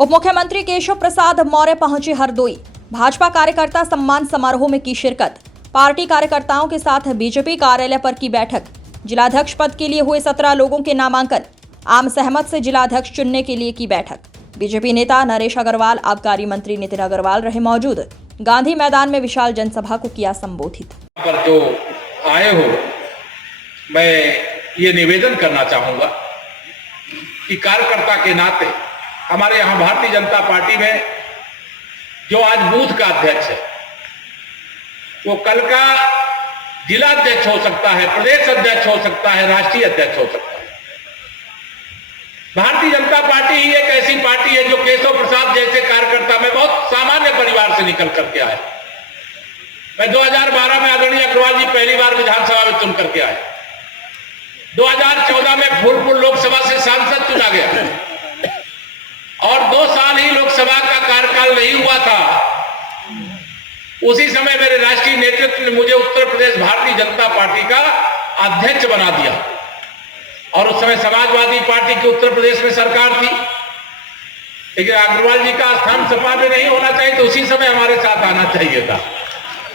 उप मुख्यमंत्री केशव प्रसाद मौर्य पहुंचे हरदोई। भाजपा कार्यकर्ता सम्मान समारोह में की शिरकत। पार्टी कार्यकर्ताओं के साथ बीजेपी कार्यालय पर की बैठक। जिलाध्यक्ष पद के लिए हुए 17 लोगों के नामांकन। आम सहमत से जिलाध्यक्ष चुनने के लिए की बैठक। बीजेपी नेता नरेश अग्रवाल, आबकारी मंत्री नितिन अग्रवाल रहे मौजूद। गांधी मैदान में विशाल जनसभा को किया संबोधित। पर जो आए हो, मैं ये निवेदन करना चाहूंगा कि कार्यकर्ता के नाते हमारे यहाँ भारतीय जनता पार्टी में जो आज बूथ का अध्यक्ष है, वो कल का जिला अध्यक्ष हो सकता है, प्रदेश अध्यक्ष हो सकता है, राष्ट्रीय अध्यक्ष हो सकता है। भारतीय जनता पार्टी ही एक ऐसी पार्टी है जो केशव प्रसाद जैसे कार्यकर्ता में बहुत सामान्य परिवार से निकल करके आए। मैं 2012 में आदरणीय अग्रवाल जी पहली बार विधानसभा में चुन करके आए। 2014 में फूलपुर लोकसभा से सांसद चुना गया और 2 साल ही लोकसभा का कार्यकाल नहीं हुआ था। उसी समय मेरे राष्ट्रीय नेतृत्व ने मुझे उत्तर प्रदेश भारतीय जनता पार्टी का अध्यक्ष बना दिया और उस समय समाजवादी पार्टी की उत्तर प्रदेश में सरकार थी। लेकिन अग्रवाल जी का स्थान सपा में नहीं होना चाहिए, तो उसी समय हमारे साथ आना चाहिए था,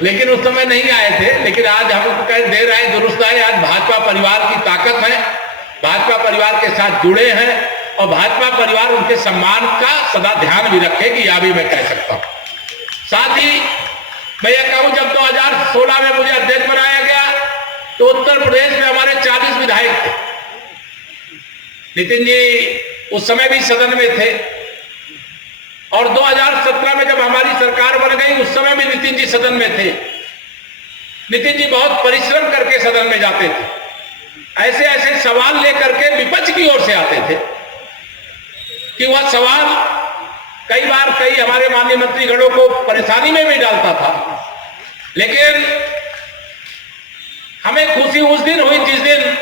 लेकिन उस समय नहीं आए थे। लेकिन आज हम कह दे रहे हैं, दुरुस्त है। आज भाजपा परिवार की ताकत है, भाजपा परिवार के साथ जुड़े हैं और भाजपा परिवार उनके सम्मान का सदा ध्यान भी रखेगी, यह भी मैं कह सकता हूं। साथ ही मैं यह कहूं, जब 2016 में मुझे अध्यक्ष बनाया गया तो उत्तर प्रदेश में हमारे 40 विधायक थे। नितिन जी उस समय भी सदन में थे और 2017 में जब हमारी सरकार बन गई उस समय भी नितिन जी सदन में थे। नितिन जी बहुत परिश्रम करके सदन में जाते थे, ऐसे ऐसे सवाल लेकर के विपक्ष की ओर से आते थे कि वह सवाल कई बार कई हमारे माननीय मंत्रीगणों को परेशानी में भी डालता था। लेकिन हमें खुशी उस दिन हुई जिस दिन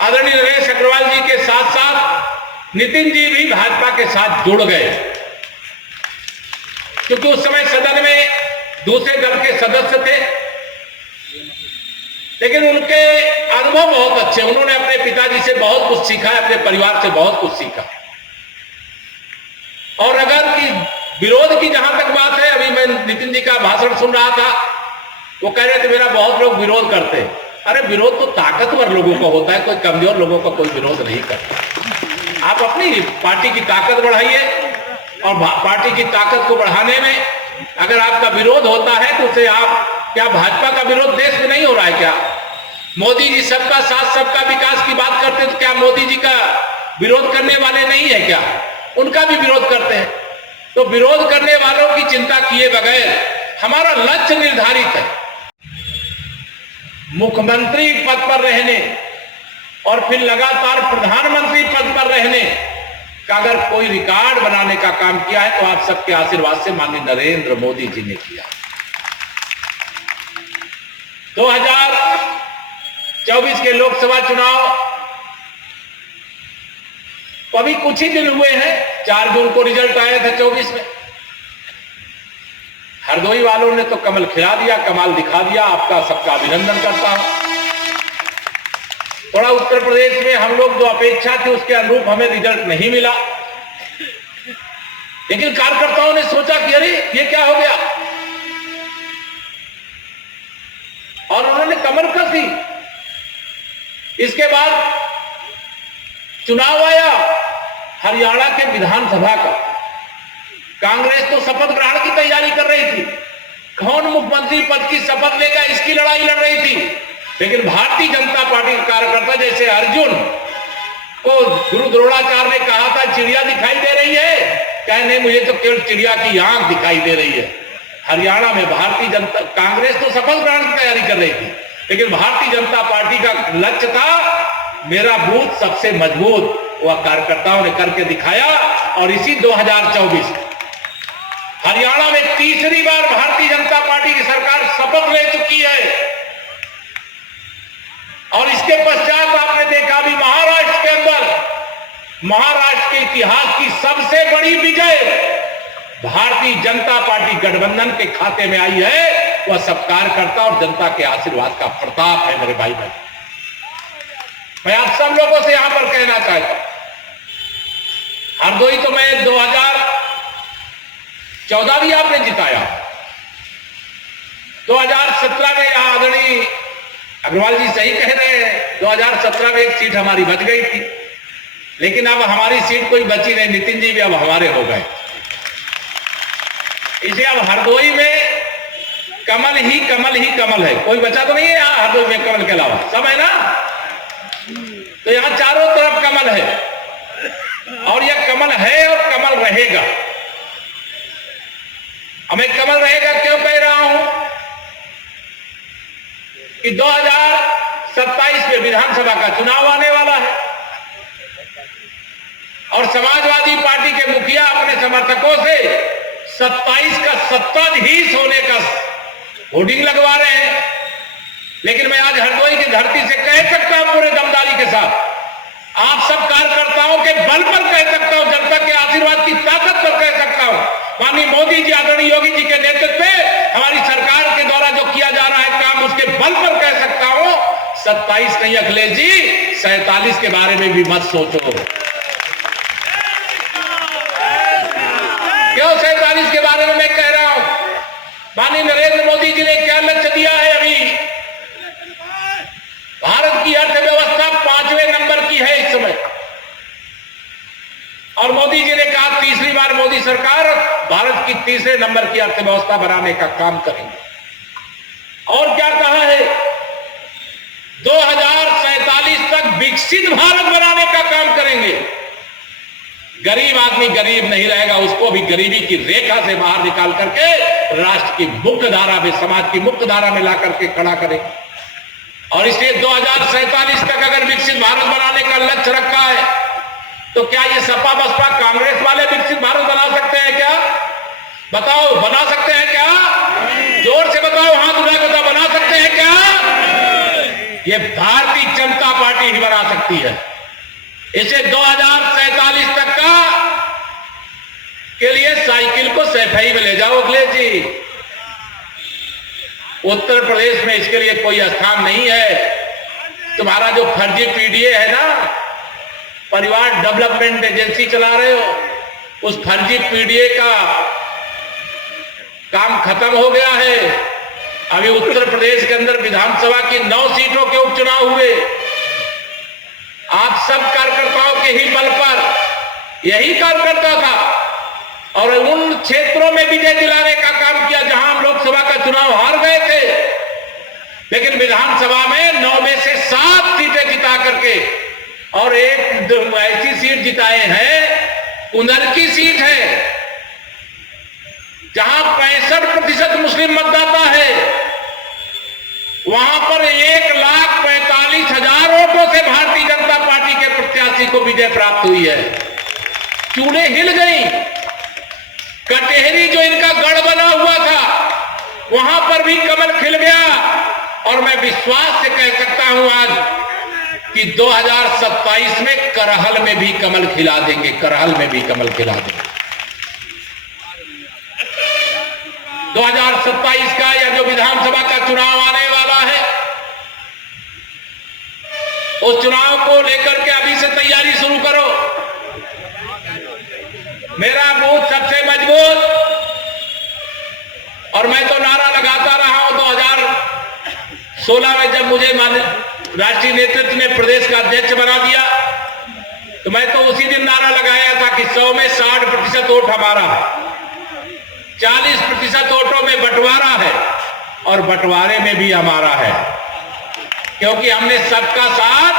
आदरणीय नरेश अग्रवाल जी के साथ साथ नितिन जी भी भाजपा के साथ जुड़ गए, क्योंकि उस समय सदन में दूसरे दल के सदस्य थे, लेकिन उनके अनुभव बहुत अच्छे। उन्होंने अपने पिताजी से बहुत कुछ सीखा, अपने परिवार से बहुत कुछ सीखा। और अगर कि विरोध की जहां तक बात है, अभी मैं नितिन जी का भाषण सुन रहा था, वो कह रहे थे मेरा बहुत लोग विरोध करते हैं। अरे विरोध तो ताकतवर लोगों का होता है, कोई कमजोर लोगों का कोई विरोध नहीं करता। आप अपनी पार्टी की ताकत बढ़ाइए और पार्टी की ताकत को बढ़ाने में अगर आपका विरोध होता है तो उसे आप, क्या भाजपा का विरोध देश में नहीं हो रहा है क्या? मोदी जी सबका साथ सबका विकास की बात करते तो क्या मोदी जी का विरोध करने वाले नहीं है क्या? उनका भी विरोध करते हैं। तो विरोध करने वालों की चिंता किए बगैर हमारा लक्ष्य निर्धारित है, मुख्यमंत्री पद पर रहने और फिर लगातार प्रधानमंत्री पद पर रहने का अगर कोई रिकॉर्ड बनाने का काम किया है तो आप सबके आशीर्वाद से माननीय नरेंद्र मोदी जी ने किया। 2024 के लोकसभा चुनाव तो अभी कुछ ही दिन हुए हैं, 4 जून को रिजल्ट आया था 24 में। हरदोई वालों ने तो कमल खिला दिया, कमाल दिखा दिया। आपका सबका अभिनंदन करता हूं। थोड़ा उत्तर प्रदेश में हम लोग जो अपेक्षा थी उसके अनुरूप हमें रिजल्ट नहीं मिला, लेकिन कार्यकर्ताओं ने सोचा कि अरे ये क्या हो गया, और उन्होंने कमर कसी। इसके बाद चुनाव आया हरियाणा के विधानसभा का। कांग्रेस तो शपथ ग्रहण की तैयारी कर रही थी, कौन मुख्यमंत्री पद की शपथ लेगा इसकी लड़ाई लड़ रही थी। लेकिन भारतीय जनता पार्टी के कार्यकर्ता, जैसे अर्जुन को गुरु द्रोणाचार्य ने कहा था चिड़िया दिखाई दे रही है, कहे नहीं मुझे तो केवल चिड़िया की आंख दिखाई दे रही है। हरियाणा में भारतीय जनता कांग्रेस तो शपथ ग्रहण की तैयारी कर रही थी, लेकिन भारतीय जनता पार्टी का लक्ष्य था मेरा बूथ सबसे मजबूत। वह कार्यकर्ताओं ने करके दिखाया और इसी 2024 हरियाणा में तीसरी बार भारतीय जनता पार्टी की सरकार शपथ ले चुकी है। और इसके पश्चात आपने देखा भी महाराष्ट्र के अंदर, महाराष्ट्र के इतिहास की सबसे बड़ी विजय भारतीय जनता पार्टी गठबंधन के खाते में आई है। वह सब कार्यकर्ता और जनता के आशीर्वाद का प्रताप है। मेरे भाई, मैं आप सब लोगों से यहां पर कहना चाहता हूं, हरदोई तो मैं 14 भी आपने जिताया। 2017 में आदरणीय अग्रवाल जी सही कह रहे हैं, 2017 में एक सीट हमारी बच गई थी, लेकिन अब हमारी सीट कोई बची नहीं। नितिन जी भी अब हमारे हो गए। इसे अब हरदोई में कमल ही कमल ही कमल है, कोई बचा तो नहीं है यहाँ हरदोई में कमल के अलावा, सब है ना। तो यहाँ चारों तरफ कमल है और यह कमल है और कमल रहेगा। हमें कमल रहेगा क्यों कह रहा हूं कि 2027 में विधानसभा का चुनाव आने वाला है और समाजवादी पार्टी के मुखिया अपने समर्थकों से 27 का सत्ताधीश होने का होर्डिंग लगवा रहे हैं। लेकिन मैं आज हरदोई की धरती से कह सकता हूं पूरे दमदारी के साथ, आप सब कार्यकर्ताओं के बल पर कह सकता हूं, जनता के आशीर्वाद की ताकत पर कह सकता हूं, माननीय मोदी जी, आदरणीय योगी जी के नेतृत्व में हमारी सरकार के द्वारा जो किया जा रहा है काम, उसके बल पर कह सकता हूं 27 नहीं अखिलेश जी, 47 के बारे में भी मत सोचो। क्यों 47 के बारे में मैं कह रहा हूं? माननीय नरेंद्र मोदी जी ने क्या लक्ष्य दिया है? अभी भारत की अर्थव्यवस्था 5वें नंबर की है इस समय, और मोदी जी ने कहा तीसरी बार मोदी सरकार भारत की तीसरे नंबर की अर्थव्यवस्था बनाने का काम करेंगे। और क्या कहा है? 2047 तक विकसित भारत बनाने का काम करेंगे। गरीब आदमी गरीब नहीं रहेगा, उसको भी गरीबी की रेखा से बाहर निकाल करके राष्ट्र की मुख्य धारा में, समाज की मुख्य धारा में ला करके खड़ा करेंगे। और इसलिए 2047 तक अगर विकसित भारत बनाने का लक्ष्य रखा है, तो क्या ये सपा बसपा कांग्रेस वाले विकसित भारत बना सकते हैं क्या? बताओ, बना सकते हैं क्या? जोर से बताओ, हाथ उठा के बताओ, बना सकते हैं क्या? ये भारतीय जनता पार्टी ही बना सकती है। इसे 2047 तक का के लिए साइकिल को सफाई में ले जाओ अखिलेश जी। उत्तर प्रदेश में इसके लिए कोई स्थान नहीं है। तुम्हारा जो फर्जी पीडीए है ना, परिवार डेवलपमेंट एजेंसी चला रहे हो, उस फर्जी पीडीए का काम खत्म हो गया है। अभी उत्तर प्रदेश के अंदर विधानसभा की 9 सीटों के उपचुनाव हुए। आप सब कार्यकर्ताओं के ही बल पर, यही कार्यकर्ता था और उन क्षेत्रों में विजय दिलाने का काम किया जहां हम लोकसभा का चुनाव हार गए थे, लेकिन विधानसभा में 9 में से 7 सीटें जिता करके और एक ऐसी सीट जिताए हैं, उधर की सीट है जहां 65% मुस्लिम मतदाता है। वहां पर 1,45,000 वोटों से भारतीय जनता पार्टी के प्रत्याशी को विजय प्राप्त हुई है। चूड़े हिल गई। कटेहरी जो इनका गढ़ बना हुआ था, वहां पर भी कमल खिल गया। और मैं विश्वास से कह सकता हूं आज कि 2027 में करहल में भी कमल खिला देंगे, करहल में भी कमल खिला देंगे। 2027 का या जो विधानसभा का चुनाव आने वाला है, उस चुनाव को लेकर के अभी से तैयारी शुरू करो। मेरा बूथ सबसे मजबूत, और मैं तो नारा लगाता रहा हूं। 2016 में जब मुझे राष्ट्रीय नेतृत्व ने प्रदेश का अध्यक्ष बना दिया, तो मैं तो उसी दिन नारा लगाया था कि 100 में 60% वोट हमारा है, 40% वोटों में बंटवारा है और बंटवारे में भी हमारा है, क्योंकि हमने सबका साथ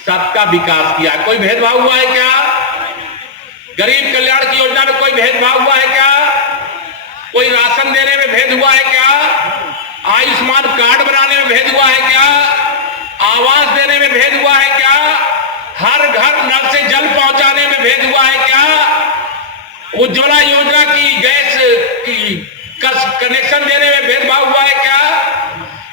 सबका विकास किया। कोई भेदभाव हुआ है क्या? गरीब कल्याण की योजना में कोई भेदभाव हुआ है क्या? कोई राशन देने में भेद हुआ है क्या? आयुष्मान कार्ड बनाने में भेद हुआ है क्या? आवास देने में भेद हुआ है क्या? हर घर नल से जल पहुंचाने में भेद हुआ है क्या? उज्ज्वला योजना की गैस की कनेक्शन देने में भेदभाव हुआ है क्या?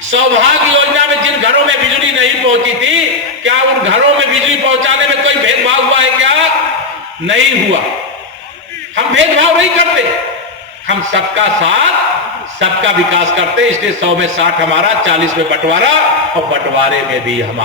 सौभाग्य योजना में जिन घरों में बिजली नहीं पहुंची थी, क्या उन घरों में बिजली पहुंचाने में कोई भेदभाव हुआ है क्या? नहीं हुआ। हम भेदभाव नहीं करते, हम सबका साथ सबका विकास करते। इसलिए 100 में 60 हमारा, 40 में बंटवारा और बंटवारे में भी हमारा।